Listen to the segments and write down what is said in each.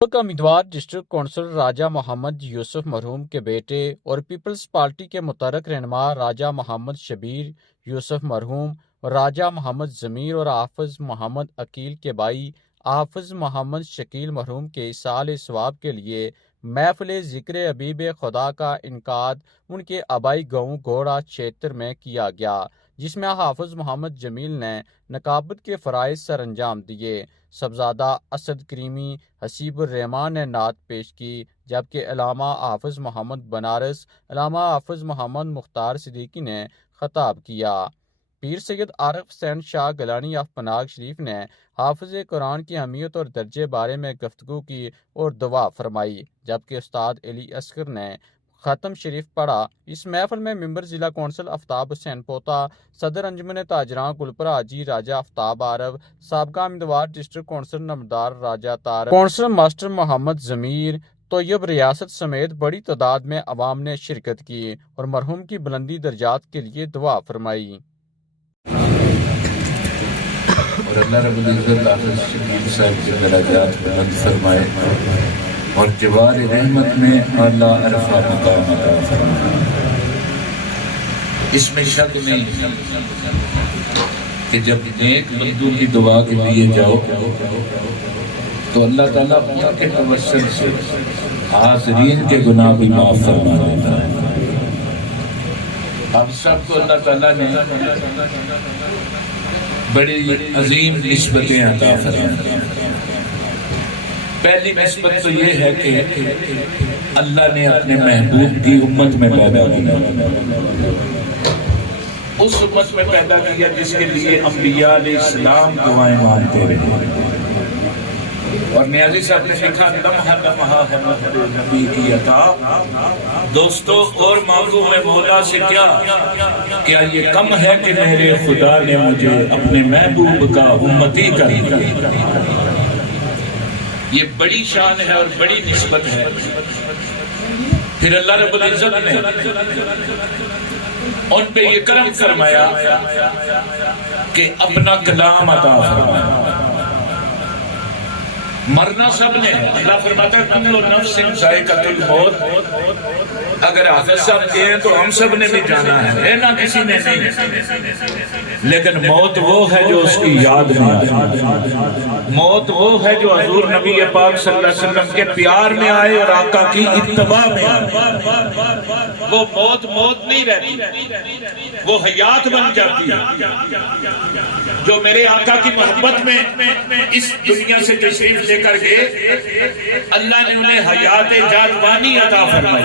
کا امیدوار district council راجہ محمد یوسف مرحوم کے بیٹے اور پیپلز پارٹی کے متحرک رہنما راجہ محمد شبیر یوسف مرحوم اور راجہ محمد ضمیر اور حافظ محمد عقیل کے بھائی حافظ محمد شکیل مرحوم کے ایصال ثواب کے لیے محفل ذکر حبیب خدا کا انعقاد ان کے آبائی گاؤں گھوڑا چھیتر میں کیا گیا، جس میں حافظ محمد جمیل نے نقابت کے فرائض سر انجام دیے۔ صاحبزادہ اسد کریمی حسیب الرحمان نے نعت پیش کی، جبکہ علامہ حافظ محمد بنارس، علامہ حافظ محمد مختار صدیقی نے خطاب کیا۔ پیر سید عارف حسین شاہ گیلانی آف پناگ شریف نے حافظ قرآن کی اہمیت اور درجے بارے میں گفتگو کی اور دعا فرمائی، جبکہ استاد علی اصغر نے ختم شریف پڑھا۔ اس محفل میں ممبر ضلع کونسل آفتاب حسین پوتا، صدر انجمن تاجران گلپرا حاجی راجہ آفتاب عارف، سابقہ امیدوار ڈسٹرکٹ کونسل نمبردار راجہ طارق، کونسل ماسٹر محمد ضمیر، طیب ریاست سمیت بڑی تعداد میں عوام نے شرکت کی اور مرحوم کی بلندی درجات کے لیے دعا فرمائی۔ اور اللہ رب العزت حافظ شکیل صاحب کے درجات بلند فرمائے اور جوار رحمت میں اعلیٰ عرفہ مقام عطا فرمائے۔ اس میں شک نہیں کہ جب نیک بندوں کی دعا کے لیے جاؤ تو اللہ تعالیٰ ان کے توسل سے حاضرین کے گناہ بھی معاف فرما دیتا ہے۔ ہم سب کو اللہ تعالیٰ نے بڑی عظیم نسبتیں عطا فرمائیں۔ پہلی نسبت تو یہ ہے کہ اللہ نے اپنے محبوب کی امت میں پیدا کیا، اس امت میں پیدا کیا جس کے لیے انبیاء علیہ السلام دعائیں مانتے رہے۔ اور نیازی صاحب نے لکھا لمحہ لمحہ ہے مہد نبی کی عطا، دوستو اور مانگو میں مولا سے کیا یہ کم ہے کہ میرے خدا نے مجھے اپنے محبوب کا امتی کر دیا۔ یہ بڑی شان ہے اور بڑی نسبت ہے۔ پھر اللہ رب العزت نے ان پہ یہ کرم فرمایا کہ اپنا کلام عطا فرمایا۔ مرنا سب نے، اللہ فرماتا ہے کل نفس ذائقۃ الموت، اگر حافظ صاحب کہیں تو ہم سب نے بھی جانا ہے، نہ کسی نے نہیں، لیکن موت وہ ہے جو اس کی یاد میں آئے، موت وہ ہے جو حضور نبی پاک صلی اللہ علیہ وسلم کے پیار میں آئے اور آقا کی اتباع میں آئے۔ وہ موت موت نہیں رہتی، وہ حیات بن جاتی ہے۔ جو میرے آقا کی محبت میں اس دنیا سے تشریف لے کر گئے، اللہ نے انہیں حیات جاودانی عطا فرمائی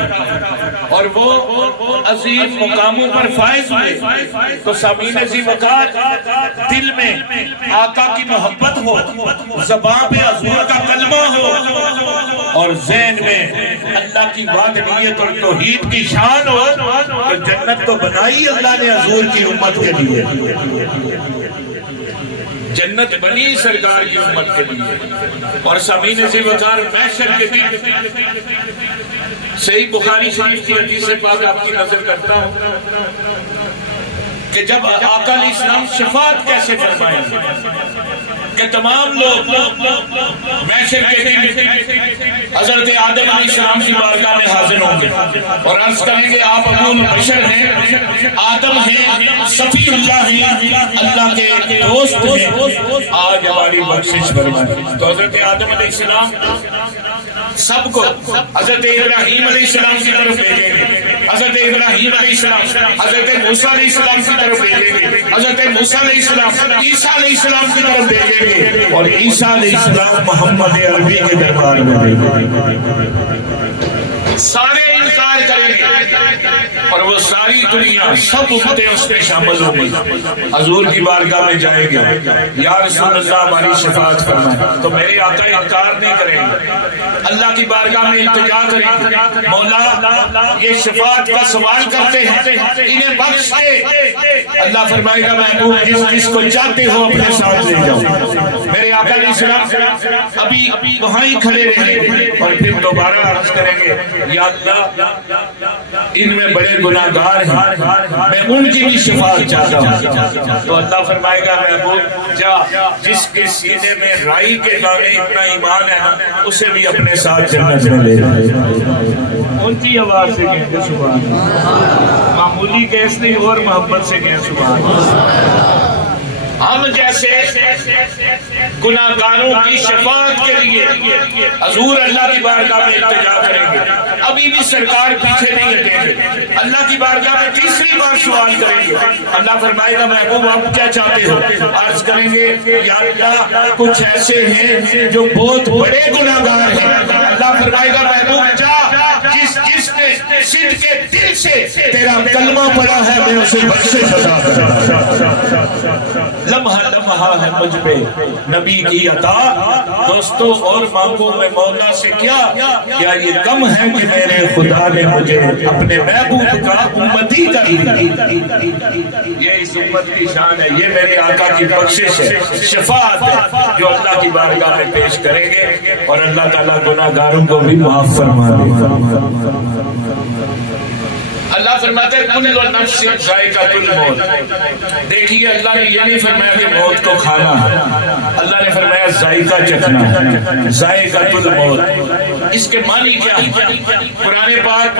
اور وہ عظیم مقاموں پر فائز ہوئے۔ تو سامعین عظیم وقار، دل میں آقا کی محبت ہو، زبان پہ حضور کا کلمہ ہو اور ذہن میں اللہ کی وحدانیت اور توحید کی شان ہو، تو جنت تو بنائی اللہ نے حضور کی امت کے لیے، جنت بنی سرکار کی امت کے لیے۔ اور سامعین عزیز وقار، محشر کے دن صحیح بخاری شریف کی حدیث پاک آپ کی نظر کرتا ہوں کہ جب آقا علیہ السلام شفاعت کیسے فرمائیں کہ تمام لوگ محشر کے دن حضرت آدم علیہ السلام کی بارگاہ میں حاضر ہوں گے اور عرض کریں گے آپ ابو البشر ہیں، آدم ہیں، صفی اللہ ہیں، اللہ کے دوست ہیں، آج ہماری بخشش فرمائیں۔ تو حضرت آدم علیہ السلام سب کو حضرت ابراہیم علیہ السلام کی طرف بھیجیں گے، حضرت ابراہیم علیہ السلام حضرت موسیٰ علیہ السلام کی طرف بھیجیں گے، حضرت موسیٰ علیہ السلام عیسیٰ علیہ السلام کی طرف بھیجیں گے اور عیسیٰ علیہ السلام محمد عربی کے دربار میں بھیجیں گے۔ سارے انکار کریں گے اور وہ ساری دنیا سب امتیں اس میں شامل ہوں گی، حضور کی بارگاہ میں جائیں گے، یا رسول اللہ ہماری شفاعت فرمائیں۔ تو میرے آقا انکار نہیں کریں گے، اللہ کی بارگاہ میں التجا کریں گے، مولا یہ شفاعت کا سوال کرتے ہیں، انہیں بخش دے۔ اللہ فرمائے گا محبوب جس جس کو چاہتے ہو اپنے ساتھ لے جاؤ۔ میرے آقا علیہ السلام ابھی وہاں ہی کھڑے رہیں گے اور پھر دوبارہ عرض کریں گے، یا اللہ ان میں بڑے گناہگار ہیں، میں ان کی بھی شفاعت چاہتا ہوں. تو اللہ فرمائے گا محبوب جا، جس کے سینے میں رائی کے دانے اتنا ایمان ہے نا، اسے بھی اپنے ساتھ جنت میں لے جائے. اونچی آواز سے کہتے سبحان اللہ، معمولی کیس نہیں اور محبت سے کہتے سبحان اللہ. ہم جیسے گناہگاروں کی شفاعت کے لیے حضور اللہ کی بارگاہ میں التجا کریں گے. ابھی بھی سرکار پیچھے نہیں ہٹیں گے، اللہ کی بارگاہ میں تیسری بار سوال کریں گے. اللہ فرمائے گا محبوب آپ کیا چاہتے ہو؟ عرض کریں گے یا اللہ کچھ ایسے ہیں جو بہت بڑے گناہگار ہیں. اللہ فرمائے گا محبوب جا، جس نے صدق کے دل سے تیرا کلمہ پڑھا ہے میں اسے بخشش عطا کروں. لمحہ لمحہ ہے مجھ پہ نبی کی عطا. دوستو اور مانگو میں مولا سے کیا یہ کم ہے کہ میرے خدا نے مجھے اپنے محبوب کا امتی کر دیا. یہ اس امت کی شان ہے، یہ میرے آقا کی بخشش ہے، شفاعت ہے جو اللہ کی بارگاہ میں پیش کریں گے. اور اللہ تعالیٰ گناہگاروں کو بھی معاف فرما دے. اللہ فرماتا ہے کل نفس ذائقۃ الموت. دیکھیے اللہ نے یہ نہیں فرمایا کہ موت کو کھانا ہے، اللہ نے فرمایا ذائقہ چکھنا ہے، ذائقۃ الموت. اس کے معنی کیا ہے؟ قرآن پاک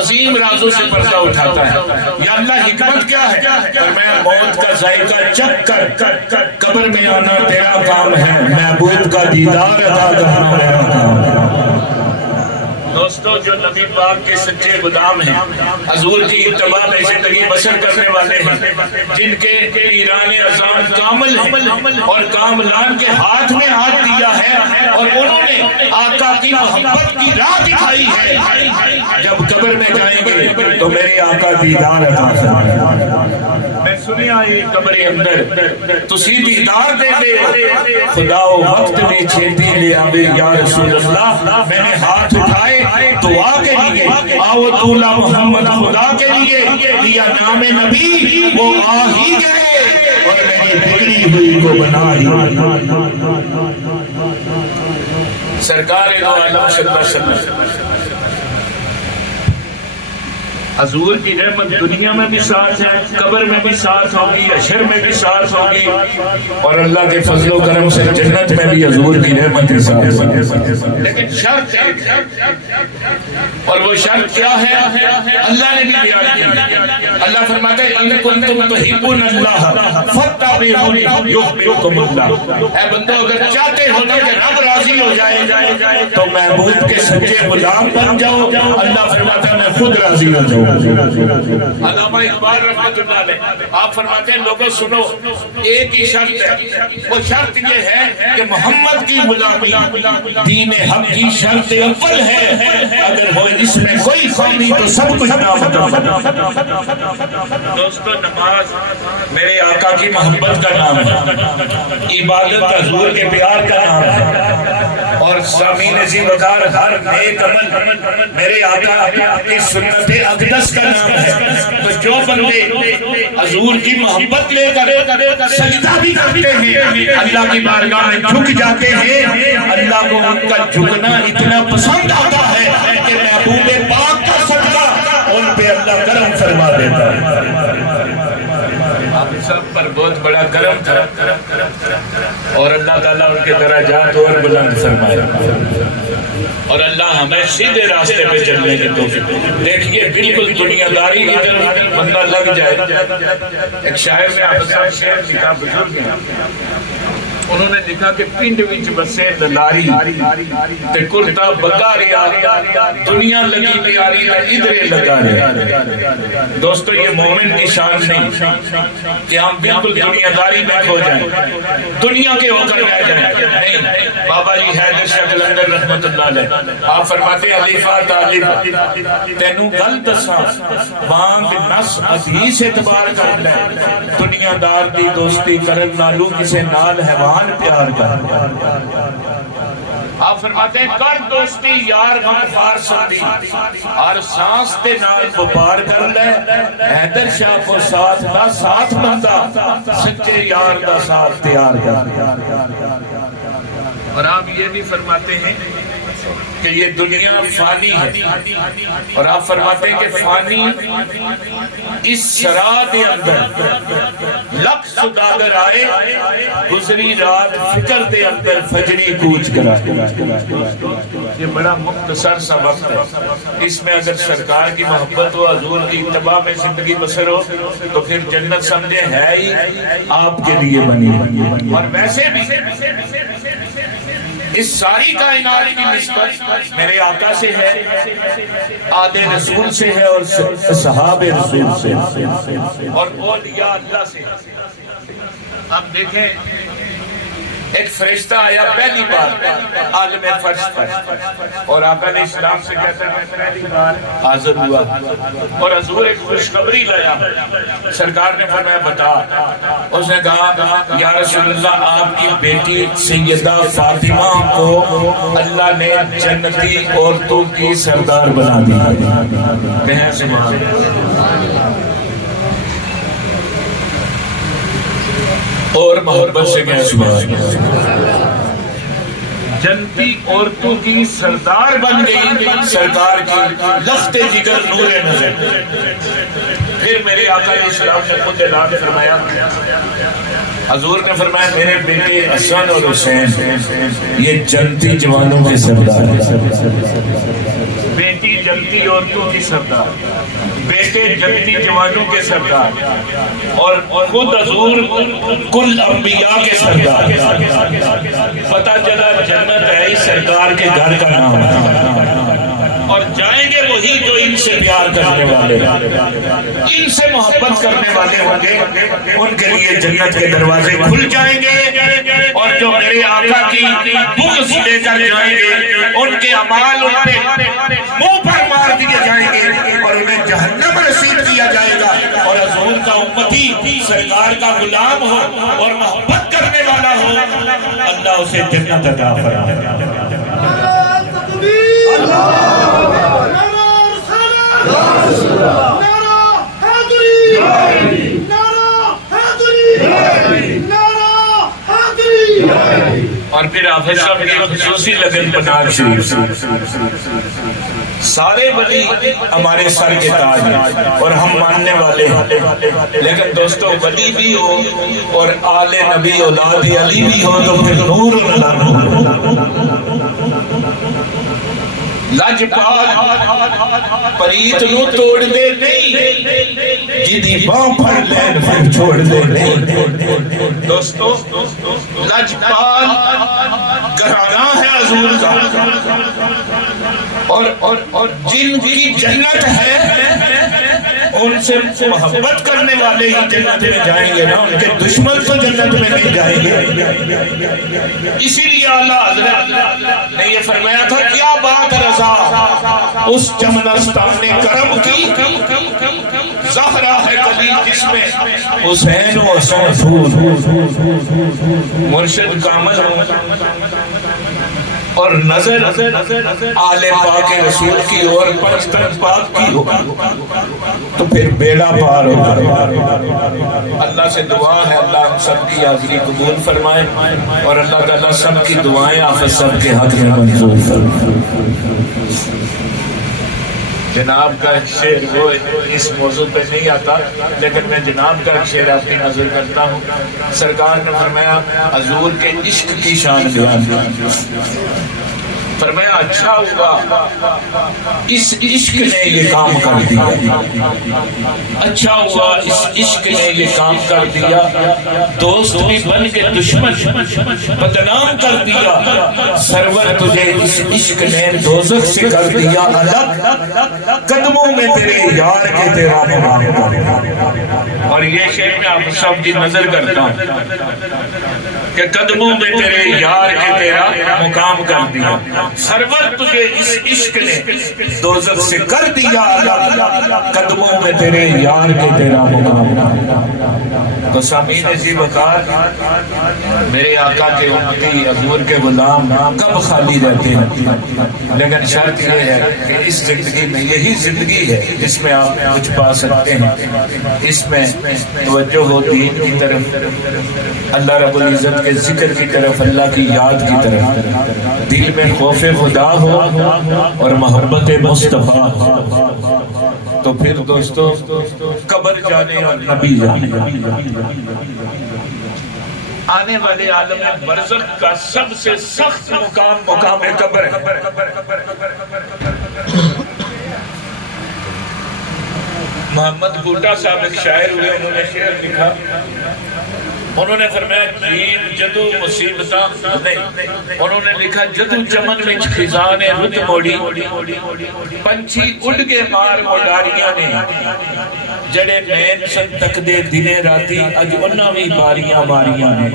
عظیم رازوں سے پردہ اٹھاتا ہے. یا اللہ حکمت کیا ہے؟ فرمایا موت کا ذائقہ چکھ کر قبر میں آنا تیرا کام ہے، محبوب کا دیدار عطا کرنا میرا کام ہے. دوستو جو نبی پاک کے سچے غلام ہیں، حضور کی اتباع میں زندگی بسر کرنے والے ہیں، جن کے پیران اذان کامل ہیں اور کاملان کے ہاتھ میں ہاتھ دیا ہے اور انہوں نے آقا کی محبت کی راہ دکھائی ہے، جب قبر میں جائیں گے تو میرے آقا دیدار عطا فرمائے. میں سنیا یہ قبر اندر تسی دیدار دے دے خدا و وقت میں چھیتی لے آوے یا رسول اللہ. میں نے ہاتھ اٹھائے دعا کے لیے، آؤ دولا محمد خدا کے لیے، لیا نام نبی وہ آ ہی گئے اور میری بگڑی ہوئی کو بنا ہی. سرکار دو عالم صلی اللہ علیہ وسلم حضور کی رحمت دنیا میں بھی ساتھ ہے، قبر میں بھی ساتھ ہوگی، حشر میں بھی ساتھ ہوگی، اور اللہ کے فضل و کرم سے جنت میں بھی حضور کی رحمت کے ساتھ ہوگی. لیکن شرط ایک ہے، اور وہ شرط کیا ہے؟ اللہ نے بھی بیان کیا. اللہ فرماتا ہے ان کنتم تحبون اللہ فاتبعونی یحببکم اللہ. اے بندو اگر چاہتے ہو کہ رب راضی ہو جائے تو محبوب کے سچے غلام بن جاؤ. اللہ فرماتا ہے میں خود راضی ہو جاؤں. علامہ اقبال رحمۃ اللہ علیہ آپ فرماتے ہیں لوگوں سنو، ایک ہی شرط ہے، وہ شرط یہ ہے کہ محمد کی غلامی دین حق کی شرط اول ہے، اگر ہو اس میں کوئی خامی تو سب کچھ نامتب. دوستو نماز میرے آقا کی محبت کا نام ہے، عبادت حضور کے پیار کا نام ہے، اور سامعین ذی وقار ہر نیک عمل میرے آقا کی سنت اقدس کا نام ہے. تو جو بندے حضور کی محبت لے کر سجدہ بھی کرتے ہیں، اللہ کی بارگاہ میں جھک جاتے ہیں، اللہ کو ان کا جھکنا اتنا پسند آتا ہے کہ محبوب پاک کا صدقہ ان پہ اللہ کرم فرما دیتا ہے. آپ سب پر بہت بڑا کرم تھا اور اللہ تعالیٰ ان کے درجات اور بلند فرمائے، اور اللہ ہمیں سیدھے راستے پہ چلنے کی توفیق. دیکھیے بالکل دنیا داری کی طرف بندہ لگ جائے. ایک شاعر نے آپ شعر لکھا، بزرگ ہیں، انہوں نے لکھا کہ پنڈ وچ بسے دلاری تے کرتا بگاریا دنیا لگی پیاری ادھرے لگا رہے. دوستو یہ مومن کی شان نہیں کہ ہم بالکل دنیا داری میں کھو جائیں، دنیا کے ہو کر رہ جائیں. نہیں، بابا جی حیدر شاہ قلندر رحمت اللہ علیہ آپ فرماتے ہیں حلیفہ طالب تینوں گل دساں وانگ نس حدیث اعتبار کر لے، دنیا دار دی دوستی کرن نالو کسے نال حیوان پیار کر. آپ فرماتے ہیں کر دوستی یار غم خار سندی، ہر سانس تے نال وپار کر لے. حیدر شاہ کو ساتھ دا ساتھ بندہ، سچے یار دا ساتھ تیار کر. اور آپ یہ بھی فرماتے ہیں کہ یہ دنیا فانی ہے، اور آپ فرماتے ہیں کہ فانی اس سرا دے اندر لکھ سداگر آئے، گزری رات فکر دے اندر فجری کوچ کرا۔ یہ بڑا مختصر سا وقت ہے، اس میں اگر سرکار کی محبت و حضور کی اتباع میں زندگی بسر ہو تو پھر جنت سمجھے ہے ہی آپ کے لیے بنی۔ اور ویسے بھی اس ساری کائنات کی نسبت میرے آقا سے ہے، آل رسول سے ہے، اور صحاب رسول سے اور اولیاء اللہ سے۔ اب دیکھیں ایک فرشتہ آیا پہلی بار عالم فرش پر، اور آقا نے اسلام سے کہتا ہے پہلی بار حاضر ہوا، اور حضور ایک خوشخبری لایا۔ سرکار نے فرمایا بتا، اس نے کہا یا رسول اللہ آپ کی بیٹی سیدہ فاطمہ کو اللہ نے جنتی عورتوں کی سردار بنا دیا۔ کہیں سبحان اور محبت سے کہیں سبحان جنتی عورتوں کی سردار بن گئی سرکار کی لخت جگر نور نظر۔ پھر میرے آقا علیہ السلام نے خود اعلان فرمایا، حضور نے فرمایا میرے بیٹے حسن اور حسین یہ جنتی جوانوں کے سردار ہیں۔ بیٹی جنتی عورتوں کی سردار، بیٹے جنتی جوانوں کے سردار، اور خود حضور کل انبیاء کے سردار۔ پتہ چلا جنت ہے اس سرکار کے گھر کا نام، اور جائیں گے وہی جو ان سے پیار کرنے والے، ان سے محبت کرنے والے ہوں گے، ان کے لیے جنت کے دروازے کھل جائیں گے، اور جو میرے آقا کی بغض لے کر جائیں گے ان کے اعمال ان پہ منہ پر مار دیے جائیں گے، اور انہیں جہنم رسید کیا جائے گا۔ اور حضور کا امتی سرکار کا غلام ہو اور محبت کرنے والا ہو، اللہ اسے جنت عطا فرمائے۔ اور پھر حافظ صاحب کی خصوصی لگن پناہ شریف، سارے ولی ہمارے سر کے تاج ہیں اور ہم ماننے والے ہیں، لیکن دوستو ولی بھی ہو اور آل نبی اولاد علی بھی ہو تو پھر نور اللہ نور۔ لجپال پریت نو توڑ دے نہیں، جدی باں پر لین پھر چھوڑ دے نہیں۔ دوستو لجپال گھرانہ ہے حضور کا، اور جن کی جنت ہے ان سے محبت کرنے والے ہی جنت میں جائیں گے نا، ان کے دشمن تو جنت میں نہیں جائیں گے۔ اسی لیے اعلیٰ حضرت نے یہ فرمایا تھا کیا بات رضا اس چمنستان نے کرم کی، زہرا ہے کلی جس میں حسین و حسن پھول۔ مرشد کامل ہو اور نظر آل پاک رسول کی اور پرستن پاک کی ہو تو پھر بیڑا پار ہو جائے۔ اللہ سے دعا ہے اللہ ہم سب کی حاضری قبول فرمائے، اور اللہ تعالیٰ سب کی دعائیں آپ سب کے حق میں منظور فرمائے۔ جناب کا شعر وہ اس موضوع پہ نہیں آتا، لیکن میں جناب کا شعر آپ کی نظر کرتا ہوں۔ سرکار نے فرمایا حضور کے عشق کی شان بیان، فرمایا اچھا ہوا اس عشق نے یہ کام کر دیا، اچھا ہوا اس عشق نے یہ کام کر دیا، دوست بھی بن کے دشمن بدنام کر دیا، سرور تجھے اس عشق نے دوزخ سے کر دیا الگ، قدموں میں تیرے یار کے تیرا مقام کر دیا۔ اور یہ شعر میں آپ سب کی نظر کرتا ہوں کہ قدموں میں تیرے یار کے تیرا مقام کر دیا۔ سرور تجھے اس عشق نے دوزخ سے کر دیا الگ، قدموں میں تیرے یار کے تیرا مقام۔ تو سامعین جی وقار، میرے آقا کے امتی حضور کے غلام کب خالی رہتے ہیں، لیکن شرط یہ ہے کہ اس زندگی میں یہی زندگی ہے جس میں آپ کچھ پا سکتے ہیں، اس میں توجہ ہو دین کی طرف، اللہ رب العزت کے ذکر کی طرف، اللہ کی یاد کی طرف، دل میں خوف خدا ہو اور محبت مصطفیٰ ہو، تو پھر دوستو قبر جانے اور نبی جانے، آنے والے عالم برزخ کا سب سے سخت مقام قبر ہے۔ محمد بوٹا صاحب ایک شاعر ہوئے، انہوں نے شعر لکھا، انہوں نے فرمایا جیب جدو مصیبتاں نہیں، انہوں نے لکھا جدو چمن وچ خزاں رت موڑی، پنچھی اڑ کے مار مڈاریاں نے، جڑے نین سن تک دے دنے راتی اج انہاں وی باریاں ماریاں نے،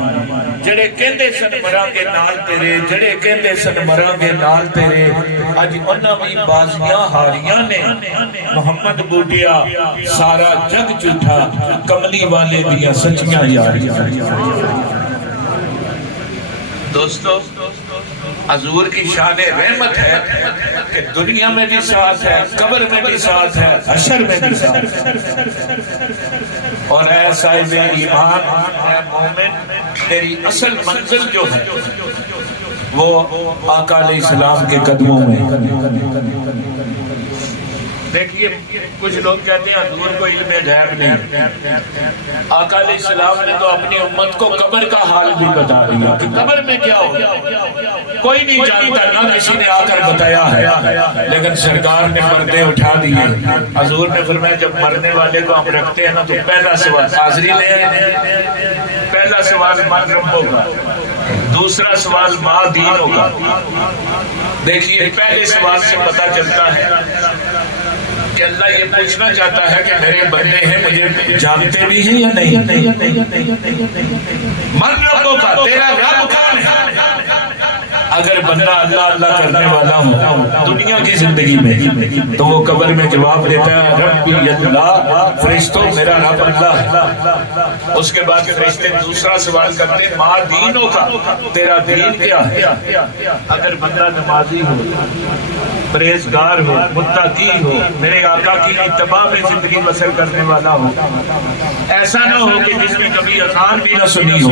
جڑے کہندے سن مراں گے نال تیرے، جڑے کہندے سن مراں گے نال تیرے، اج انہاں وی بازیاں ہاریاں نے۔ محمد بوٹیا سارا جگ جھوٹا، کملی والے دیاں سچیاں یاریاں۔ دوستو حضور کی شان رحمت ہے کہ دنیا میں بھی ساتھ ہے، قبر میں بھی ساتھ ہے، حشر میں بھی ساتھ ہے۔ اور اے صاحب ایمان، اے مومن، تیری اصل منزل جو ہے وہ آقا علیہ السلام کے قدموں میں۔ دیکھیے کچھ لوگ کہتے ہیں حضور کو علم غیب نہیں، آقا علیہ السلام نے تو اپنی امت کو قبر کا حال بھی بتا دیا کہ قبر میں کیا ہوگا کوئی نہیں جانتا، نہ کسی نے آ کر بتایا ہے، لیکن سرکار نے پردے اٹھا دیے۔ حضور نے فرمایا جب مرنے والے کو ہم رکھتے ہیں نا تو پہلا سوال حاضری لے، پہلا سوال من رب ہوگا، دوسرا سوال ماں دین ہوگا۔ دیکھیے پہلے سوال سے پتہ چلتا ہے کہ اللہ یہ پوچھنا چاہتا ہے کہ میرے بندے ہیں، مجھے جانتے بھی ہیں یا نہیں؟ من ربوں کا، تیرا رب کون ہے؟ اگر بندہ اللہ اللہ کرنے والا ہو دنیا کی زندگی میں تو وہ قبر میں جواب دیتا ہے ربی اللہ، فرشتوں میرا رب اللہ ہے۔ اس کے بعد فرشتے دوسرا سوال کرتے ہیں ماں دینوں کا، تیرا دین کیا ہے؟ اگر بندہ نمازی ہو، پرہیزگار ہو، متقی ہو، میرے آقا کی اتباع میں زندگی بسر کرنے والا ہو، ایسا نہ ہو کہ جس میں کبھی اذان بھی نہ سنی ہو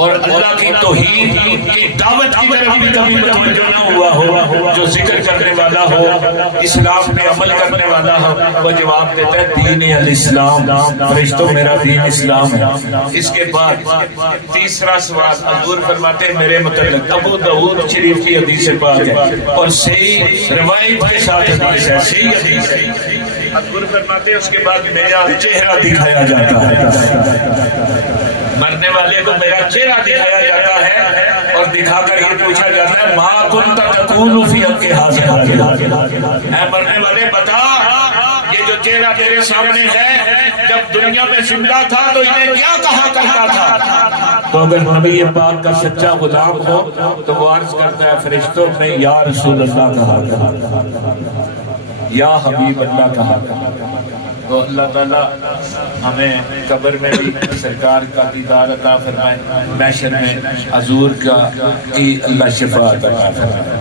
اور اللہ کی توحید کی دعوت کی طرف بھی کبھی متوجہ نہ ہوا ہو، جو ذکر کرنے والا ہو، اسلام پہ عمل کرنے والا ہو، وہ جواب دیتا ہے دین الاسلام، فرشتوں میرا دین اسلام ہے۔ اس کے بعد تیسرا سوال حضور فرماتے ہیں میرے متعلق، ابو داؤد شریف کی حدیث پاک ہے اور صحیح روایت کے ساتھ حدیث ہے، صحیح حدیث ہے۔ حضور فرماتے ہیں اس کے بعد میرا چہرہ دکھایا جاتا ہے، مرنے والے کو میرا چہرہ دکھایا جاتا ہے اور دکھا کر یہ پوچھا جاتا ہے ما کنت تکون فی حق ھذا، اے مرنے والے بتا یہ جو چہرہ تیرے سامنے ہے جب دنیا میں زندہ تھا تو انہیں کیا کہا کرتا تھا؟ تو اگر نبی پاک کا سچا غلام ہو تو وہ عرض کرتا ہے فرشتوں نے یا رسول اللہ کہا کرتا، یا حبیب اللہ کہا کرتا۔ تو اللہ تعالیٰ ہمیں قبر میں بھی سرکار کا دیدار عطا فرمائے، محشر میں حضور کا کی اللہ شفاعت عطا فرمائے۔